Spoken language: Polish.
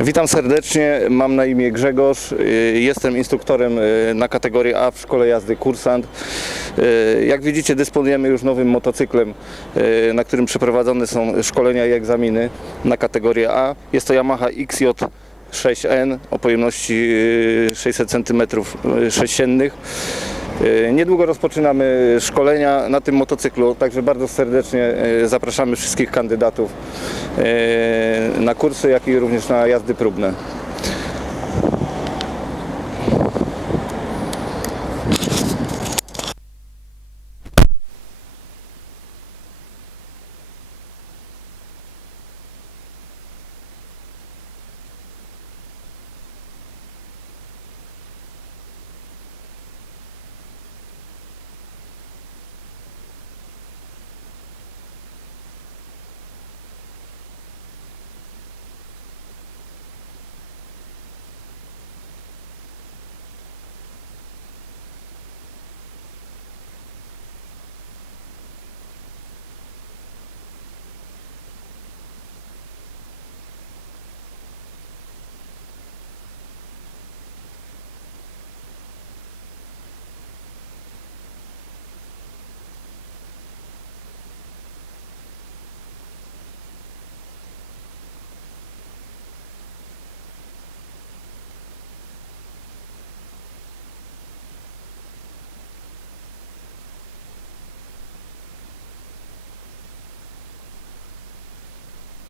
Witam serdecznie, mam na imię Grzegorz, y, jestem instruktorem y, na kategorię A w szkole jazdy Kursant. Y, Jak widzicie dysponujemy już nowym motocyklem, na którym przeprowadzone są szkolenia i egzaminy na kategorię A. Jest to Yamaha XJ6N o pojemności y, 600 cm sześciennych. Y, Niedługo rozpoczynamy szkolenia na tym motocyklu, także bardzo serdecznie y, zapraszamy wszystkich kandydatów y, na kursy, jak i również na jazdy próbne.